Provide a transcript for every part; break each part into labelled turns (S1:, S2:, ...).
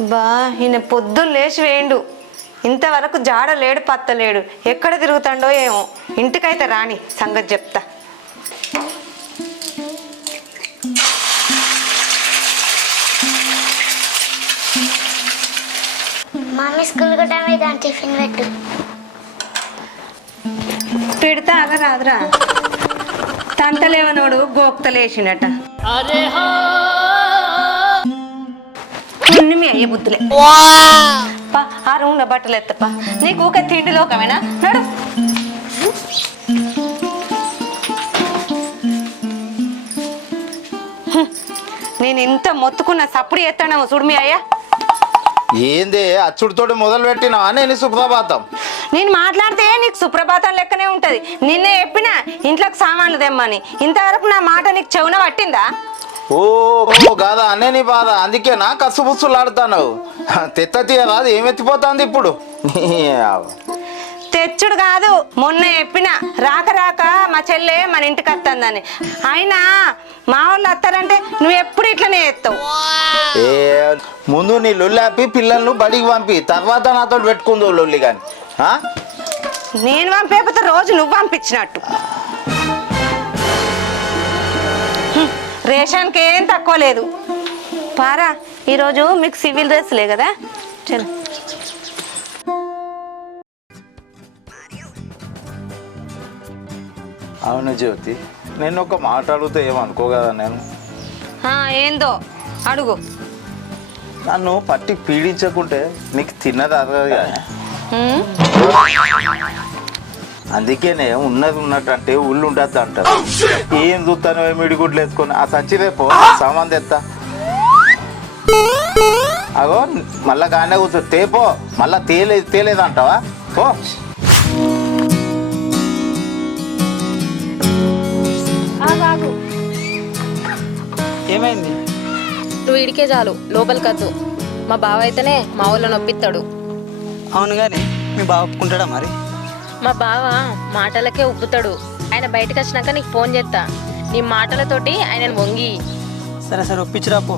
S1: బా ఈయన పొద్దున్న లేచి వేయండు. ఇంతవరకు జాడ లేడు పత్త లేడు. ఎక్కడ తిరుగుతాడో ఏమో. ఇంటికైతే రాని సంగతి చెప్తా.
S2: మమ్మీ స్కూల్ కూడా అయితే టిఫిన్ పెట్టు.
S1: పెడితే ఆగరాదురా తంతలేవనోడు గోక్తలేసినట ఉన్ని మీ అయ్య బుద్ధులే. ఆ రూమ్లో బట్టలు ఎత్తపా నీకు ఊక తిండి లోకమేనా? నడు. నేను ఇంత మొత్తుకున్న సప్పుడు ఎత్తానేమో చూడు మీ అయ్యా.
S3: ఏంది అచ్చుడితోటి మొదలు పెట్టినా నేను సుప్రభాతం.
S1: నేను మాట్లాడితే నీకు సుప్రభాతం లెక్కనే ఉంటది. నిన్నే చెప్పిన ఇంట్లోకి సామాన్లు తెమ్మని. ఇంతవరకు నా మాట నీకు చెవున పట్టిందా?
S3: ఓ కాదా అనే నీ బాధ. అందుకే నా కసు బుస్సులు ఆడుతాను తెత్త తీయరాదు ఏమెత్తిపోతుంది ఇప్పుడు.
S1: తెచ్చుడు కాదు మొన్న చెప్పిన. రాక రాక మా చెల్లె మన ఇంటికి వస్తుందని. అయినా మా వాళ్ళు వస్తారంటే నువ్వు ఎప్పుడు ఇట్లనే ఎత్తావు
S3: ఏ ముందు నీ లొల్లాపి పిల్లలను బడికి పంపి. తర్వాత నాతో పెట్టుకుందో లొల్లి కానీ
S1: నేను పంపేపోతే రోజు నువ్వు పంపించినట్టు. రేషన్కి ఏం తక్కువ లేదు. పారా ఈరోజు మీకు సివిల్ డ్రెస్లే కదా? చలో.
S3: అవును జ్యోతి నేను ఒక మాట అడిగితే ఏమనుకో కదా నేను?
S1: ఏందో? అడుగు.
S3: నన్ను పట్టి పీడించకుంటే నీకు తిన్నది అరగదు కానీ
S1: హ్మ్?
S3: అందుకేనే ఉన్నది ఉన్నట్టు అంటే ఉల్లు ఉండద్దు అంటారు. ఏం చూస్తాను మిడిగుడ్లు వేసుకొని ఆ సంచి రేపు సామాన్ తెస్తా అగో మళ్ళా గానే కూర్చో. తేపో మళ్ళా తేలేదు తేలేదు అంటావా ఓ
S4: ఏమైంది?
S5: నువ్వు ఇడికే చాలు. లోపలికి వద్దు మా బావ అయితేనే మా ఊళ్ళో నొప్పిస్తాడు.
S4: అవును కానీ మీ బావ ఒప్పుకుంటాడా మరి?
S5: మా బావ మాటలకే ఉబ్బుతాడు ఆయన బయటకు వచ్చినాక నీకు ఫోన్ చేస్తా నీ మాటలతోటి ఆయనను వంగి.
S4: సరే సరే ఒప్పించిరా పో.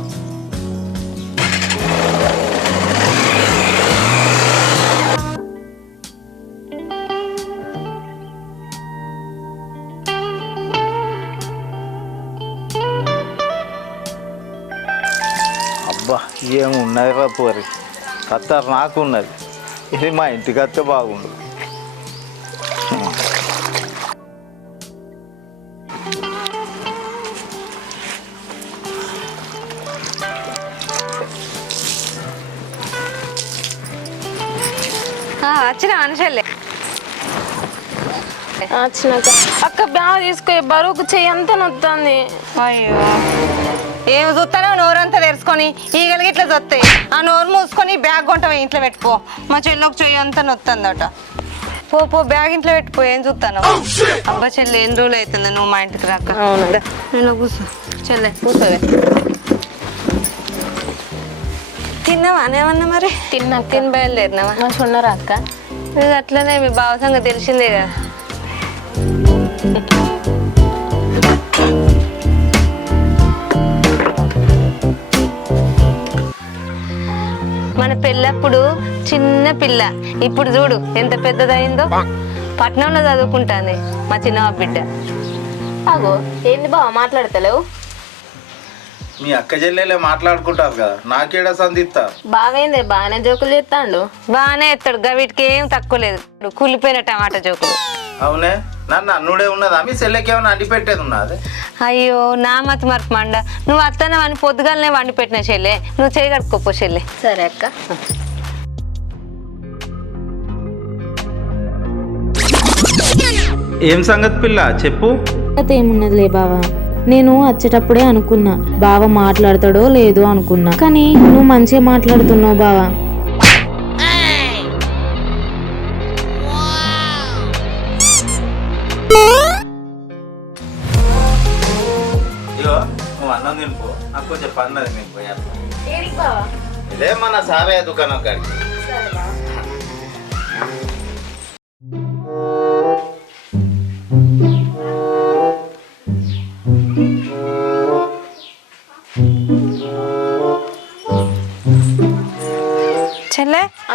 S3: అబ్బా ఏమున్నది రా పోరి? ఖత్తర్ నాకు ఉన్నది ఇది మా ఇంటికి వస్తే బాగుండు.
S1: వచ్చిన అనుషల్లే
S5: వచ్చినాక. అక్క బ్యాగ్ తీసుకో బరువుకు చెయ్యి అంతా నొత్తుంది?
S1: అయ్యో. ఏం చూస్తానో నోరంతా తెరుచుకొని ఈగలకి ఇట్లా చూస్తాయి. ఆ నోరు మూసుకొని బ్యాగ్ కొంట ఇంట్లో పెట్టుకో. మా చెల్లికి చెయ్యి అంతా నొత్తుందట. పో పో బ్యాగ్ ఇంట్లో పెట్టుకో ఏం చూస్తాను. అబ్బా చెల్లి ఎన్ని రోజులు అవుతుంది నువ్వు మా ఇంటికి రాక?
S5: అవును.
S1: నేను కూర్చో. చెల్లె
S5: కూర్చోవే.
S1: తిన్నావా? అనేమన్నా మరి?
S5: తిన్నాక.
S1: తిని బయలుదేరినావా?
S5: మంచిగా ఉన్నారా అక్క?
S1: ఇది అట్లనే మీ బావ సంగతి తెలిసిందే కదా. మన పెళ్ళప్పుడు చిన్న పిల్ల. ఇప్పుడు చూడు ఎంత పెద్దదైందో. పట్నంలో చదువుకుంటాంది మా చిన్నమ్మ బిడ్డ.
S5: అగో ఏంది బావ మాట్లాడతలేవు?
S3: మీ అక్క చెల్లెలే మాట్లాడుకుంటారు కదా నాకేడ సందిస్తా
S5: బావేందే బాగానే జోకులు చేస్తాండు
S1: బాగానే ఎత్తాడు గవిటికి ఏం తక్కువ లేదు. కులిపోయిన టమాటా జోకులు.
S3: అవునే? నన్ను అన్నుడే ఉన్నదా? మీ చెల్లెకి ఏమైనా అండి పెట్టేది ఉన్నది
S1: అయ్యో నా మతి మరపు మండ. నువ్వు అత్తన అని పొద్దుగాలనే వండి పెట్టిన చెల్లె. నువ్వు చేయగడుకోపో చెల్లె.
S5: సరే అక్క.
S6: ఏం సంగతి పిల్ల? చెప్పు.
S7: ఏమున్నదిలే బావా? నేను వచ్చేటప్పుడే అనుకున్నా బావ మాట్లాడతాడో లేదో అనుకున్నా. కానీ నువ్వు మంచిగా మాట్లాడుతున్నావు బావా.
S3: మన దుకాణం కాడికి.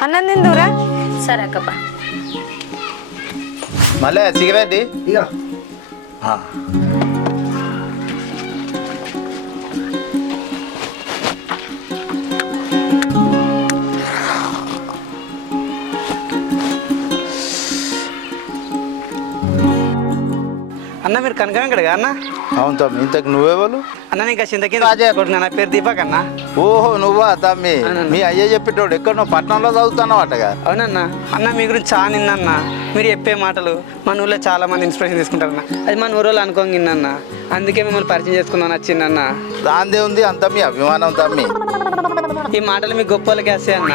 S1: అన్నం తిందురా
S5: సరే అక్కబ్బా
S3: మళ్ళీ సిగరెట్
S4: ఇక అన్న మీరు కనకం అన్న?
S3: అవును తమ్మి ఇంతకు నువ్వెవరు?
S4: అన్న ఇంకా చింతకి రాజయ్య కొడుకు నా పేరు దీపక్ అన్న.
S3: ఓహో నువ్వా తమ్మి. మీ అయ్య చెప్పేటోడు ఎక్కడో పట్టణంలో చదువుతున్నావు అటగా
S4: అవునన్న. అన్న మీ గురించి చాలా నిన్నన్న. మీరు చెప్పే మాటలు మన ఊళ్ళో చాలా మంది ఇన్స్పిరేషన్ తీసుకుంటారన్న. అది మన ఊరోళ్ళు అనుకోని నిన్నన్న అందుకే మిమ్మల్ని పరిచయం చేసుకుందాం వచ్చిందన్న.
S3: దాందే ఉంది అంత మీ అభిమానం తమ్మి.
S4: ఈ మాటలు మీకు గొప్ప వాళ్ళకి వస్తాయి అన్న.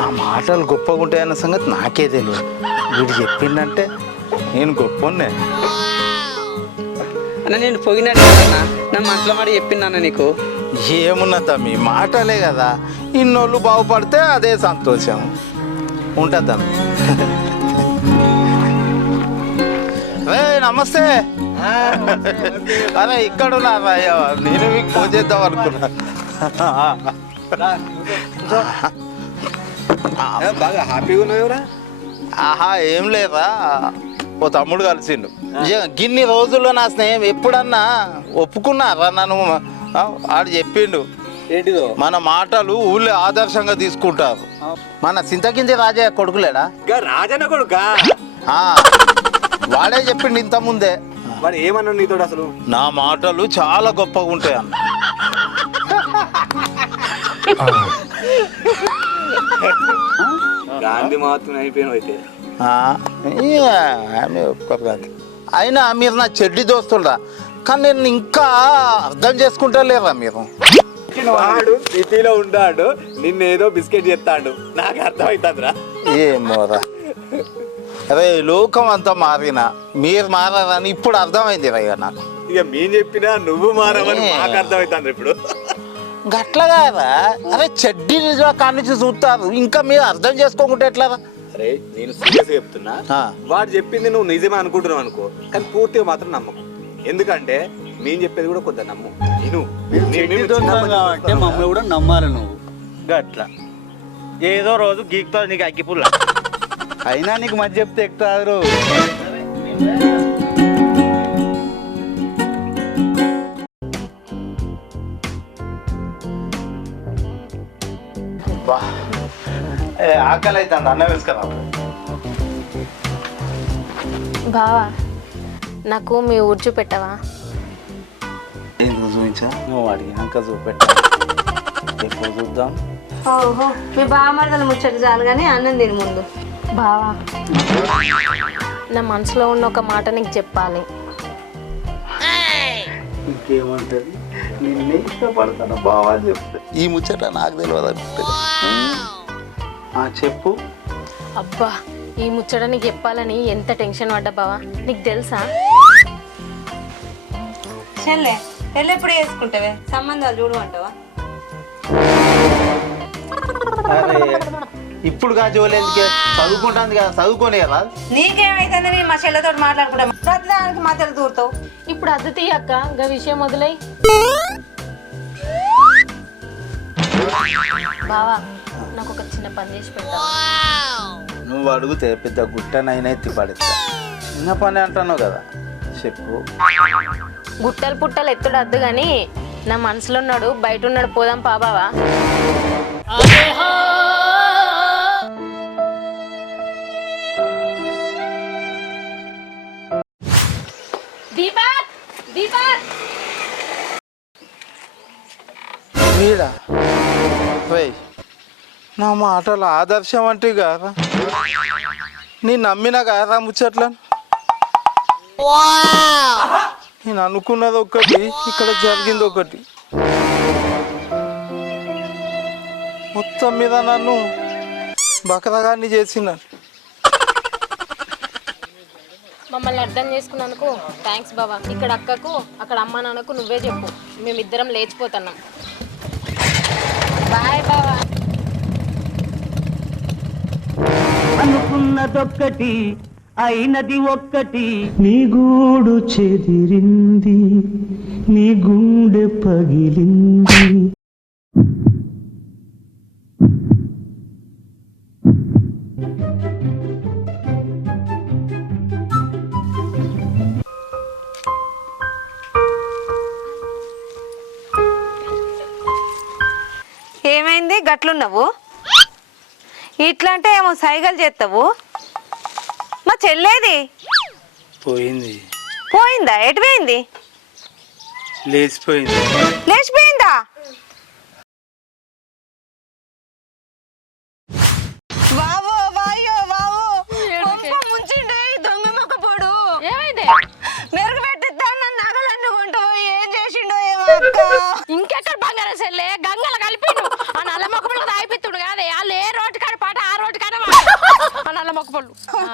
S3: నా మాటలు గొప్పగా ఉంటాయన్న సంగతి నాకే తెలియదు వీడు చెప్పిందంటే నేను గొప్పనే
S4: అన్న నేను పోయినట్టు కాదన్న నా మనసులో మాట చెప్పిందన్న నీకు.
S3: ఏమున్నా తమ్మి? మాటలే కదా. ఇన్నోళ్ళు బాగుపడితే అదే సంతోషం. ఉంటుంది తమ్మి. రే నమస్తే. అరే ఇక్కడ నేను మీకు ఫోన్ చేద్దాం అనుకున్నా.
S6: బాగా హ్యాపీగా ఉన్నావురా
S3: ఆహా ఏం లేదా ఓ తమ్ముడు కలిసిండు. గిన్ని రోజుల్లో నా స్నేహం ఎప్పుడన్నా ఒప్పుకున్నారా నన్ను? ఆడు చెప్పిండు.
S6: ఏంటిదో?
S3: మన మాటలు ఊళ్ళో ఆదర్శంగా తీసుకుంటారు. మన సింతకింది రాజయ్య కొడుకులేడా?
S6: రాజన్న కొడుక?
S3: ఆ, వాడే చెప్పిండు ఇంత ముందే.
S6: వాడు ఏమన్నాడు నీతో అసలు?
S3: నా మాటలు చాలా గొప్పగా ఉంటాయి అన్న.
S6: గాంధీ మహాత్ముని అయిపోయినావు అయితే.
S3: కాదు. అయినా మీరు నా చెడ్డి దోస్తులరా. కానీ నేను ఇంకా అర్థం చేసుకుంటా లేరా మీరు.
S6: వాడు సిటీలో ఉంటాడు నిన్నేదో బిస్కెట్ చేస్తాడు నాకు అర్థమవుతుందిరా
S3: ఏమోరా అరే లోకం అంతా మారిన మీరు మారారని ఇప్పుడు అర్థమైంది రయ్య నాకు.
S6: ఇక మేము చెప్పినా నువ్వు మారవని మాకు అర్థమవుతుంది ఇప్పుడు.
S3: గట్లగా అరే చెడ్డి కాడి నుంచి చూస్తారు. ఇంకా మీరు అర్థం చేసుకోకుంటే ఎట్లారా?
S6: అరే నేను సీరియస్ చెప్తున్నా.
S3: ఆ.
S6: వాడు చెప్పింది నువ్వు నిజమే అనుకుంటున్నావు అనుకో కానీ పూర్తిగా మాత్రం నమ్మకు. ఎందుకంటే మేము చెప్పేది కూడా కొంత నమ్ము. నేను
S8: అంటే మమ్మల్ని కూడా నమ్మాలి నువ్వు. గట్లా. ఏదో రోజు గీక్తో నీకు అగ్గిపుల్ల అయినా నీకు మధ్య చెప్తే ఎక్కుతారు
S3: బా. ఆకలి అవుతుంది అన్నం వేసుకురా.
S5: బావా నాకు మీ ఊరు చూపెట్టవా?
S3: ఎందుకు చూపించా? నువ్వు అడిగినాక చూపెట్టా. ఎప్పుడు చూద్దాం?
S1: ఓహో మీ బామర్దలు ముచ్చట చాలు కానీ అన్నం తిని ముందు.
S5: బావా నా మనసులో ఉన్న ఒక మాట నీకు చెప్పాలి.
S3: ఇంకేమంటది? నిన్నే ఇష్టపడతాను బావా అని చెప్తే. ఈ ముచ్చట నాకు తెలియదు అనిపిస్తుంది చెప్పు.
S5: అబ్బా ఈ ముచ్చట నీకు చెప్పాలని ఎంత టెన్షన్ పడ్డా బావా? నీకు తెలుసా?
S1: చెల్లె పెళ్ళి ఎప్పుడు చేసుకుంటావే? సంబంధాలు చూడమంటావా?
S3: అరే ఇప్పుడు కాజోలేందుకే చదువుకుంటాంది కదా చదువుకోనే కదా
S1: నీకేమైతుంది? నేను మా చెల్లెతో మాట్లాడుకుంటా. ప్రతిదానికి మధ్యలో దూరుతావు.
S5: ఇప్పుడు అద్దు తీయక్క గా విషయం వదిలై బావా నాకు ఒక చిన్న పని చేసి పెడతావా?
S3: నువ్వు అడిగితే పెద్ద గుట్టనైనా ఎత్తి పడేస్తా. చిన్న పని అంటున్నావు కదా. చెప్పు.
S5: గుట్టలు పుట్టలు ఎత్తుడు అద్దు కానీ నా మనసులో ఉన్నాడు బయట ఉన్నాడు పోదాం పా బావా. దీపక్! దీపక్!
S3: వీడా? రేయ్ నా మాటలు ఆదర్శం అంటే కాదా? నేను నమ్మిన కాదా ముచ్చట్లను నేను అనుకున్నది ఒకటి ఇక్కడ జరిగింది ఒకటి. మొత్తం మీద నన్ను బకరగాన్ని చేసినారు.
S5: మమ్మల్ని అర్థం చేసుకున్నందుకు థ్యాంక్స్ బాబా ఇక్కడ అక్కకు అక్కడ అమ్మ నాన్నకు నువ్వే చెప్పు. మేమిద్దరం లేచిపోతున్నాం. బాయ్ బాబా
S9: నాకున్నదొక్కటి అయినది ఒక్కటి. నీ గూడు చెదిరింది నీ గుండె పగిలింది. ఏమైంది?
S1: గట్లున్నావు? ఇట్లా అంటే ఏమో సైగలు చేస్తావు మా చెల్లేది?
S8: పోయింది.
S1: పోయిందా? ఎటు పోయింది
S8: లేచిపోయింది.
S1: లేచిపోయిందా? బావో వాయో బావో కొంప ముంచిండు ఈ దొంగ మొక్కపోడు.
S5: ఏమైంది?
S1: మెరుగు పెట్టిద్దాం నగలన్నీ కొంటావు ఏం చేసిండో ఏమో అక్క.
S5: ఇంకెక్కడ బంగారం సెల్లే గంగలు కలిపిండు ఆ అలా మొక్కపళ్ళు.